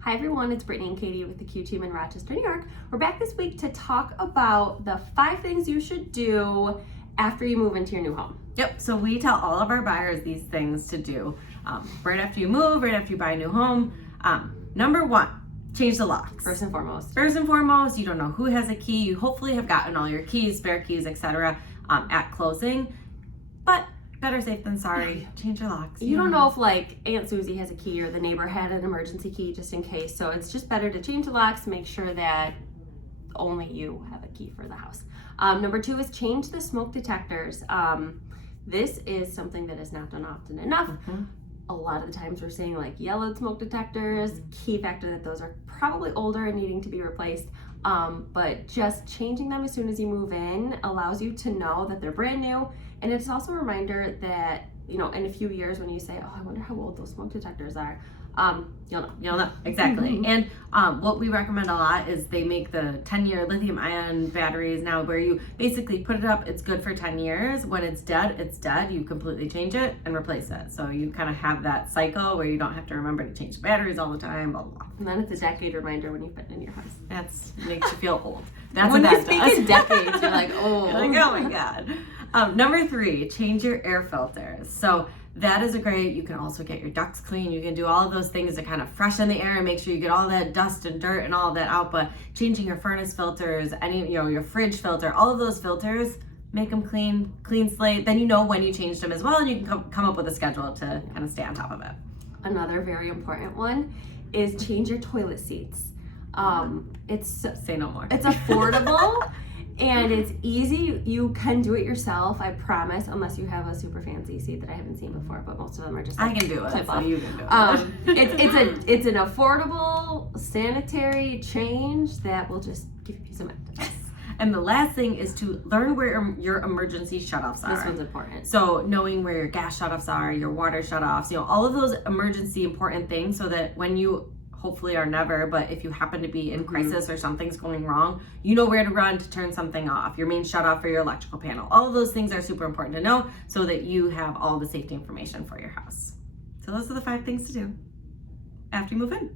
Hi everyone, it's Brittany and Katie with the Q team in Rochester, New York. We're back this week to talk about the 5 things you should do after you move into your new home. Yep, so we tell all of our buyers these things to do right after you move, right after you buy a new home. Number 1, change the locks. First and foremost. First and foremost, you don't know who has a key. You hopefully have gotten all your keys, spare keys, etc. At closing, but better safe than sorry. Change your locks. You don't know if like Aunt Susie has a key or the neighbor had an emergency key just in case. So it's just better to change the locks, make sure that only you have a key for the house. Number 2 is change the smoke detectors. This is something that is not done often enough. A lot of the times we're seeing like yellowed smoke detectors. Key factor that those are probably older and needing to be replaced. But just changing them as soon as you move in allows you to know that they're brand new. And it's also a reminder that, you know, in a few years when you say, oh, I wonder how old those smoke detectors are, you'll know. Exactly. And what we recommend a lot is they make the 10-year lithium ion batteries now, where you basically put it up, it's good for 10 years. When it's dead, you completely change it and replace it. So you kind of have that cycle where you don't have to remember to change the batteries all the time, blah, blah, blah. And then it's a decade reminder when you put it in your house. That makes you feel old. That's when what you that speak does. in decades, you're like, oh. You're like, oh my God. Number 3, change your air filters. So that is you can also get your ducts clean. You can do all of those things to kind of freshen the air and make sure you get all that dust and dirt and all of that out. But changing your furnace filters, your fridge filter, all of those filters, make them clean slate. Then you know when you changed them as well, and you can come up with a schedule to kind of stay on top of it. Another very important one is change your toilet seats. Say no more. It's affordable. And it's easy. You can do it yourself, I promise, unless you have a super fancy seat that I haven't seen before, but most of them are just like, I can do it, clip so off. you can do it. It's an affordable sanitary change that will just give you peace of mind. And the last thing is to learn where your emergency shutoffs are. This one's important. So knowing where your gas shutoffs are, your water shutoffs, all of those emergency important things, so that when you hopefully are never, but if you happen to be in crisis or something's going wrong, you know where to run to turn something off, your main shutoff or your electrical panel. All of those things are super important to know so that you have all the safety information for your house. So those are the 5 things to do after you move in.